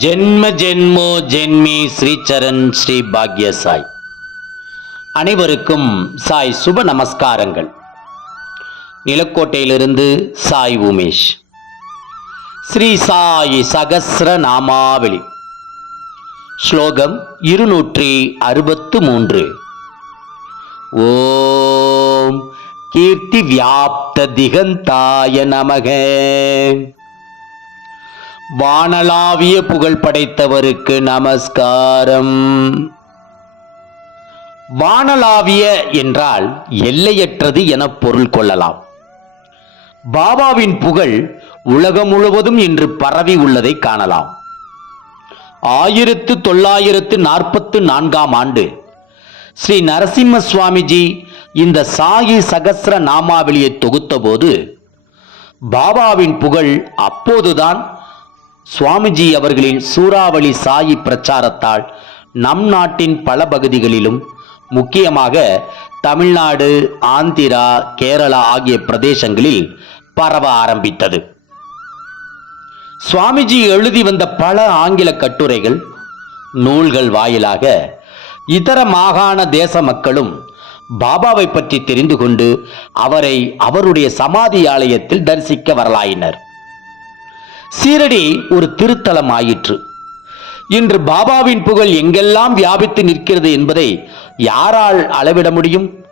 ஜென்ம ஜென்மோ ஜென்மி ஸ்ரீச்சரண் ஸ்ரீ பாக்ய சாய் அனைவருக்கும் சாய் சுப நமஸ்காரங்கள். நிலக்கோட்டையிலிருந்து சாய் உமேஷ். ஸ்ரீ சாய் சகசிர நாமாவளி ஸ்லோகம் இருநூற்றி அறுபத்து மூன்று ஓம் கீர்த்தி வியாப்த திகந்தாய நமக. வானளாவிய புகழ் படைத்தவருக்கு நமஸ்காரம். வானளாவிய என்றால் எல்லையற்றது என பொருள் கொள்ளலாம். பாபாவின் புகழ் உலகம் முழுவதும் இன்று பரவி உள்ளதை காணலாம். ஆயிரத்து தொள்ளாயிரத்து நாற்பத்து நான்காம் ஆண்டு ஸ்ரீ நரசிம்ம சுவாமிஜி இந்த சாயி சகசிர நாமாவளியை தொகுத்தபோது பாபாவின் புகழ் அப்போதுதான் சுவாமிஜி அவர்களின் சூறாவளி சாயி பிரச்சாரத்தால் நம் நாட்டின் பல பகுதிகளிலும் முக்கியமாக தமிழ்நாடு ஆந்திரா கேரளா ஆகிய பிரதேசங்களில் பரவ ஆரம்பித்தது. சுவாமிஜி எழுதி வந்த பல ஆங்கில கட்டுரைகள் நூல்கள் வாயிலாக இதர மாகாண தேச மக்களும் பாபாவை பற்றி தெரிந்து கொண்டு அவரை அவருடைய சமாதி ஆலயத்தில் தரிசிக்க வரலாயினர். சீரடி ஒரு திருத்தலம் ஆயிற்று இன்று பாபாவின் புகழ் எங்கெல்லாம் வியாபித்து நிற்கிறது என்பதை யாரால் அளவிட முடியும்?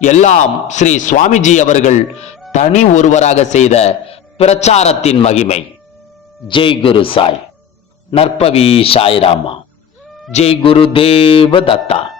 எல்லாம் ஸ்ரீ சுவாமிஜி அவர்கள் தனி ஒருவராக செய்த பிரச்சாரத்தின் மகிமை. ஜெய் குரு சாய். நற்பவி சாய்ராமா. ஜெய் குரு தேவ தத்தா.